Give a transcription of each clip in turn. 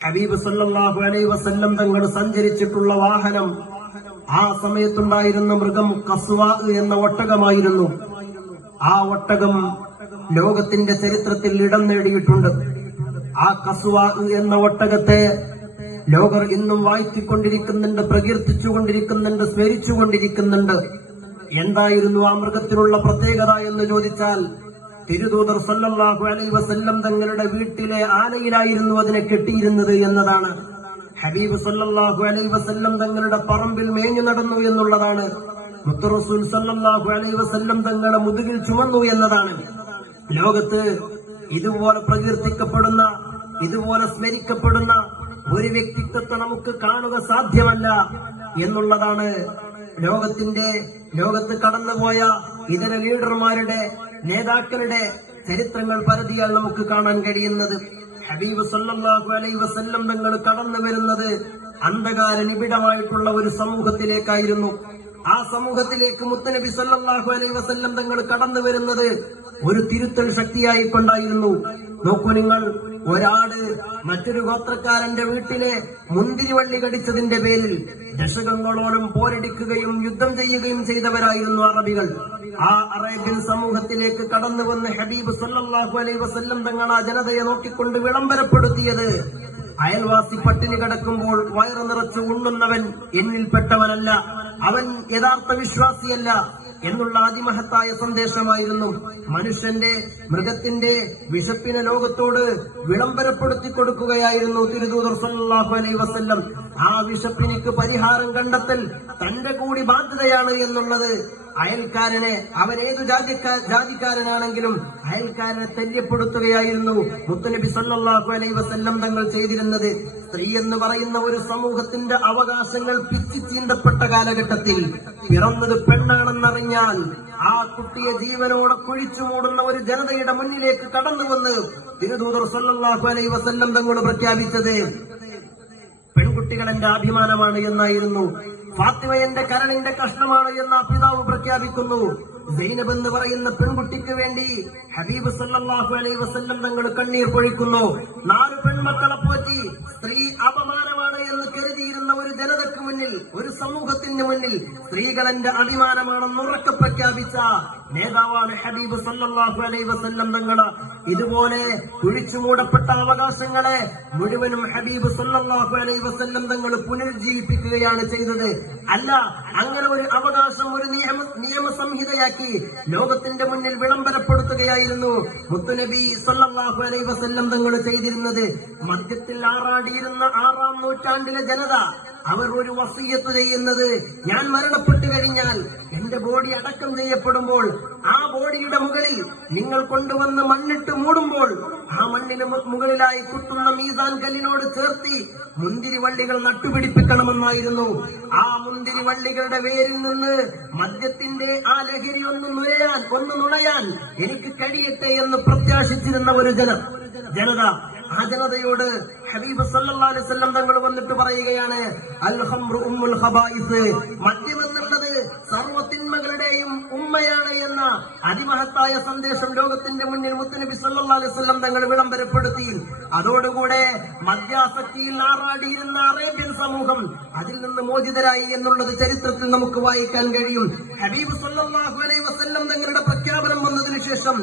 ഹബീബ് സല്ലാഹു അലൈ വസല്ലം തങ്ങൾ സഞ്ചരിച്ചിട്ടുള്ള വാഹനം ആ സമയത്തുണ്ടായിരുന്ന മൃഗം കസ്വ എന്ന ഒട്ടകമായിരുന്നു. ആ ഒട്ടകം ലോകത്തിന്റെ ചരിത്രത്തിൽ ഇടം നേടിയിട്ടുണ്ട്. ആ കസ്വ എന്ന ഒട്ടകത്തെ ലോകർ ഇന്നും വാഴ്ത്തിക്കൊണ്ടിരിക്കുന്നുണ്ട് പ്രകീർത്തിച്ചുകൊണ്ടിരിക്കുന്നുണ്ട് സ്മരിച്ചുകൊണ്ടിരിക്കുന്നുണ്ട്. എന്തായിരുന്നു ആ മൃഗത്തിനുള്ള പ്രത്യേകത എന്ന് ചോദിച്ചാൽ തിരുദൂതർ സല്ലല്ലാഹു അലൈഹി വസല്ലം തങ്ങളുടെ വീട്ടിലെ ആലയിലായിരുന്നു അതിനെ കെട്ടിയിരുന്നത് എന്നതാണ്. ഹബീബ് സല്ലല്ലാഹു അലൈഹി വസല്ലം തങ്ങളുടെ പറമ്പിൽ മേഞ്ഞു നടന്നു എന്നുള്ളതാണ്. മുത്തറസൂൽ സല്ലല്ലാഹു അലൈഹി വസല്ലം തങ്ങളെ മുതുകിൽ ചുമന്നു എന്നതാണ്. ലോകത്ത് ഇതുപോലെ പ്രകീർത്തിക്കപ്പെടുന്ന ഇതുപോലെ സ്മരിക്കപ്പെടുന്ന ഒരു വ്യക്തിത്വത്തെ നമുക്ക് കാണുക സാധ്യമല്ല എന്നുള്ളതാണ് ലോകത്തിന്റെ ലോകത്ത് കടന്നുപോയ ഇതര ലീഡർമാരുടെ നേതാക്കളുടെ ചരിത്രങ്ങൾ പരതിയാൽ നമുക്ക് കാണാൻ കഴിയുന്നത് ഹബീബ് സല്ലാഹു അലൈ വസല്ലം തങ്ങൾ കടന്നു വരുന്നത് അന്ധകാര നിബിഡമായിട്ടുള്ള ഒരു സമൂഹത്തിലേക്കായിരുന്നു. ആ സമൂഹത്തിലേക്ക് മുത്തനബി സല്ലാഹു അലൈ വസല്ലം തങ്ങൾ കടന്നു വരുന്നത് ഒരു തിരുത്തൽ ശക്തിയായി കൊണ്ടായിരുന്നു. നോക്കൂ നിങ്ങൾ മറ്റൊരു ഗോത്രക്കാരന്റെ വീട്ടിലെ മുന്തിരിവള്ളി കടിച്ചതിന്റെ പേരിൽ ദശകങ്ങളോളം പോരടിക്കുകയും യുദ്ധം ചെയ്യുകയും ചെയ്തവരായിരുന്നു അറബികൾ. ആ അറേബ്യൻ സമൂഹത്തിലേക്ക് കടന്നു വന്ന് ഹബീബ് സല്ലാഹു അലൈ വസ്ല്ലം തങ്ങൾ ആ ജനതയെ നോക്കിക്കൊണ്ട് വിളംബരപ്പെടുത്തിയത്. അയൽവാസി പട്ടിണി കിടക്കുമ്പോൾ വയറു നിറച്ച് ഉണ്ണുന്നവൻ എന്നിൽപ്പെട്ടവനല്ല. അവൻ യഥാർത്ഥ വിശ്വാസിയല്ല. എന്നുള്ള അതിമഹത്തായ സന്ദേശമായിരുന്നു മനുഷ്യന്റെ മൃഗത്തിന്റെ വിശപ്പിനെ ലോകത്തോട് വിളംബരപ്പെടുത്തി കൊടുക്കുകയായിരുന്നു തിരുദൂതർ സല്ലാഹു അലൈ വസല്ലം. ആ വിശപ്പിനിക്ക് പരിഹാരം കണ്ടെത്തൽ തന്റെ കൂടി ബാധ്യതയാണ് എന്നുള്ളത് അയൽക്കാരനെ അവൻ ഏതു ജാതിക്കാ ജാതിക്കാരനാണെങ്കിലും അയൽക്കാരനെ തല്യപ്പെടുത്തുകയായിരുന്നു മുത്തനബി സല്ലാഹു അലൈ വസല്ലം തങ്ങൾ ചെയ്തിരുന്നത്. സ്ത്രീ എന്ന് പറയുന്ന ഒരു സമൂഹത്തിന്റെ അവകാശങ്ങൾ പിച്ചി ചീന്തപ്പെട്ട കാലഘട്ടത്തിൽ പിറന്നത് പെണ്ണാണെന്നറിഞ്ഞാൽ ആ കുട്ടിയെ ജീവനോടെ കുഴിച്ചു മൂടുന്ന ഒരു ജനതയുടെ മുന്നിലേക്ക് കടന്നു വന്ന് തിരുദൂതർ സല്ലാഹു അലൈ വസല്ലം തങ്ങൾ പ്രഖ്യാപിച്ചത് പെൺകുട്ടികൾ എന്റെ അഭിമാനമാണ് എന്നായിരുന്നു. ഫാത്തിമ എന്റെ കരണിന്റെ കഷ്ണമാണ് എന്ന് പിതാവ് പ്രഖ്യാപിക്കുന്നു. സൈനബ് എന്ന് പറയുന്ന പെൺകുട്ടിക്ക് വേണ്ടി ഹബീബ് സല്ലാഹു അലൈ വസ്ല്ലം തങ്ങൾ കണ്ണീർ പൊഴിക്കുന്നു. നാല് പെൺമക്കളെ പോറ്റി സ്ത്രീ അപമാനമാണ് എന്ന് ജനതയ്ക്ക് മുന്നിൽ ഒരു സമൂഹത്തിന് മുന്നിൽ സ്ത്രീകൾ എന്റെ അഭിമാനമാണെന്ന് ഉറക്കെ പ്രഖ്യാപിച്ച നേതാവാണ് ഹബീബ് സല്ലാഹു അലൈ വസല്ലം തങ്ങൾ ഇതുപോലെ കുഴിച്ചു മൂടപ്പെട്ട അവകാശങ്ങളെ മുഴുവനും ഹബീബ് സല്ലാഹു അലൈ വസല്ലം തങ്ങൾ പുനരുജ്ജീവിപ്പിക്കുകയാണ് ചെയ്തത്. അല്ല അങ്ങനെ ഒരു അവകാശം ഒരു നിയമ നിയമസംഹിതയാക്കി ലോകത്തിന്റെ മുന്നിൽ വിളംബരപ്പെടുത്തുകയായിരുന്നു മുത്തുനബി സല്ലാഹു അലൈ വസല്ലം തങ്ങൾ ചെയ്തിരുന്നത്. മദ്യത്തിൽ ആറാടിയിരുന്ന ആറാം നൂറ്റാണ്ടിലെ ജനത അവർ ഒരു വസീയത്ത് ചെയ്യുന്നത്. ഞാൻ മരണപ്പെട്ടു കഴിഞ്ഞാൽ എന്റെ ബോഡി അടക്കം ചെയ്യപ്പെടുമ്പോൾ ആ ബോഡിയുടെ മുകളിൽ നിങ്ങൾ കൊണ്ടുവന്ന് മണ്ണിട്ട് മൂടുമ്പോൾ ആ മണ്ണിന് മുകളിലായി കുത്തുന്ന മീസാൻ കല്ലിനോട് ചേർത്തി മുന്തിരിവള്ളികൾ നട്ടുപിടിപ്പിക്കണമെന്നായിരുന്നു. ആ മുന്തിരിവള്ളികളുടെ വേരിൽ നിന്ന് മദ്യത്തിന്റെ ആ ലഹരി ഒന്ന് നുരയാൻ ഒന്ന് നുണയാൻ എനിക്ക് കഴിയട്ടെ എന്ന് പ്രത്യാശിച്ചിരുന്ന ഒരു ജന ജനത. ആ ജനതയോട് ഹബീബ് അലൈഹി വസല്ലം തങ്ങൾ വന്നിട്ട് പറയുകയാണ് അൽ ഖംറു ഉമ്മുൽ ഖബായിസ്. മദ്യം എന്നുള്ളത് സർവതിന്മകളുടെയും ഉമ്മയാണ് എന്ന അതിമഹത്തായ സന്ദേശം ലോകത്തിന്റെ മുന്നിൽ മുത്തുനബി സല്ലല്ലാഹു അലൈഹി വസല്ലം തങ്ങൾ വിളംബരപ്പെടുത്തി. അതോടുകൂടെ മദ്യാസക്തിയിൽ ആറാടിയിരുന്ന അറേബ്യൻ സമൂഹം അതിൽ നിന്ന് മോചിതരായി എന്നുള്ളത് ചരിത്രത്തിൽ നമുക്ക് വായിക്കാൻ കഴിയും. ഹബീബ് സല്ലല്ലാഹു അലൈഹി വസല്ലം തങ്ങളുടെ പ്രഖ്യാപനം വന്നതിനു ശേഷം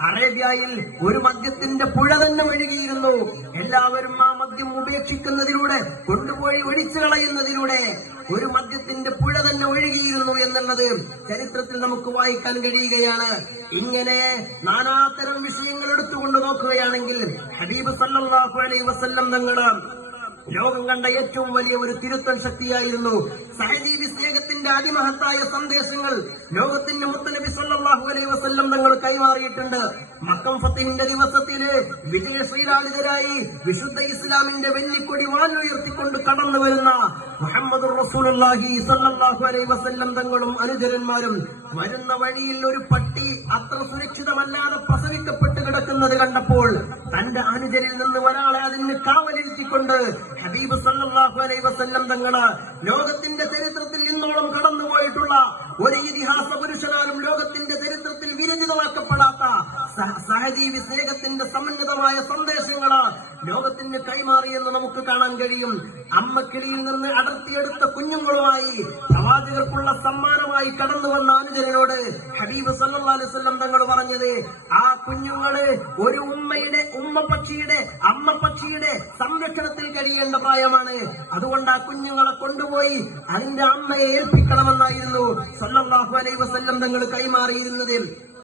അറേബ്യയിൽ ഒരു മദ്യത്തിന്റെ പുഴ തന്നെ ഒഴുകിയിരുന്നു. എല്ലാവരും ആ മദ്യം ഉപേക്ഷിക്കുന്നതിലൂടെ കൊണ്ടുപോയി ഒഴിച്ചു കളയുന്നതിലൂടെ ഒരു മദ്യത്തിന്റെ പുഴ തന്നെ ഒഴുകിയിരുന്നു എന്നുള്ളത് ചരിത്രത്തിൽ നമുക്ക് വായിക്കാൻ കഴിയുകയാണ്. ഇങ്ങനെ നാനാതരം വിഷയങ്ങൾ എടുത്തുകൊണ്ട് നോക്കുകയാണെങ്കിൽ ഹബീബ് സല്ലാഹു അലൈ വസല്ലം തങ്ങൾ ലോകം കണ്ട ഏറ്റവും വലിയ ഒരു തിരുത്തൽ ശക്തിയായിരുന്നു. സഹജീവി സ്നേഹത്തിന്റെ അതിമഹത്തായ സന്ദേശങ്ങൾ ലോകത്തിന്റെ മുത്തനബി സല്ലല്ലാഹു അലൈഹി വസല്ലം തങ്ങൾ കൈമാറിയിട്ടുണ്ട്. മക്കം ഫത്തിഹിന്റെ ദിവസത്തിൽ വിജയശ്രീലാളിതരായി വിശുദ്ധ ഇസ്ലാമിന്റെ വെല്ലിക്കൊടി വാനുയർത്തിക്കൊണ്ട് കടന്നു വരുന്ന മുഹമ്മദ് റസൂലുള്ളാഹി സല്ലല്ലാഹു അലൈഹി വസല്ലം തങ്ങളും അനുചരന്മാരും വരുന്ന വഴിയിൽ ഒരു പട്ടി അത്ര സുരക്ഷിതമല്ലാതെ പ്രസവിക്കപ്പെട്ട് കിടക്കുന്നത് കണ്ടപ്പോൾ തന്റെ അനുചരിൽ നിന്ന് ഒരാളെ അതിന് കാവലിരുത്തിക്കൊണ്ട് ഹബീബ് സല്ലല്ലാഹു അലൈഹി വസല്ലം തങ്ങൾ ലോകത്തിന്റെ ചരിത്രത്തിൽ ഇന്നോളം കടന്നുപോയിട്ടുള്ള ഒരു ഇതിഹാസ പുരുഷനാലും ലോകത്തിന്റെ സഹ- സഹജീവി സ്നേഹത്തിന്റെ സമന്വിതമായ സന്ദേശങ്ങൾ ലോകത്തിന് കൈമാറിയെന്ന് നമുക്ക് കാണാൻ കഴിയും. അമ്മക്കിളിയിൽ നിന്ന് അടർത്തിയെടുത്ത കുഞ്ഞുങ്ങളുമായി പ്രവാചകർക്കുള്ള സമ്മാനമായി കടന്നു വന്ന അനുജനോട് ഹബീബ് വസല്ലം തങ്ങൾ പറഞ്ഞത് ആ കുഞ്ഞുങ്ങൾ ഒരു ഉമ്മയുടെ ഉമ്മ പക്ഷിയുടെ അമ്മ പക്ഷിയുടെ സംരക്ഷണത്തിൽ കഴിയേണ്ട പ്രായമാണ്. അതുകൊണ്ട് ആ കുഞ്ഞുങ്ങളെ കൊണ്ടുപോയി അതിന്റെ അമ്മയെ ഏൽപ്പിക്കണമെന്നായിരുന്നു സല്ലാഹു അലൈഹി വസല്ലം തങ്ങൾ കൈമാറിയിരുന്നത്.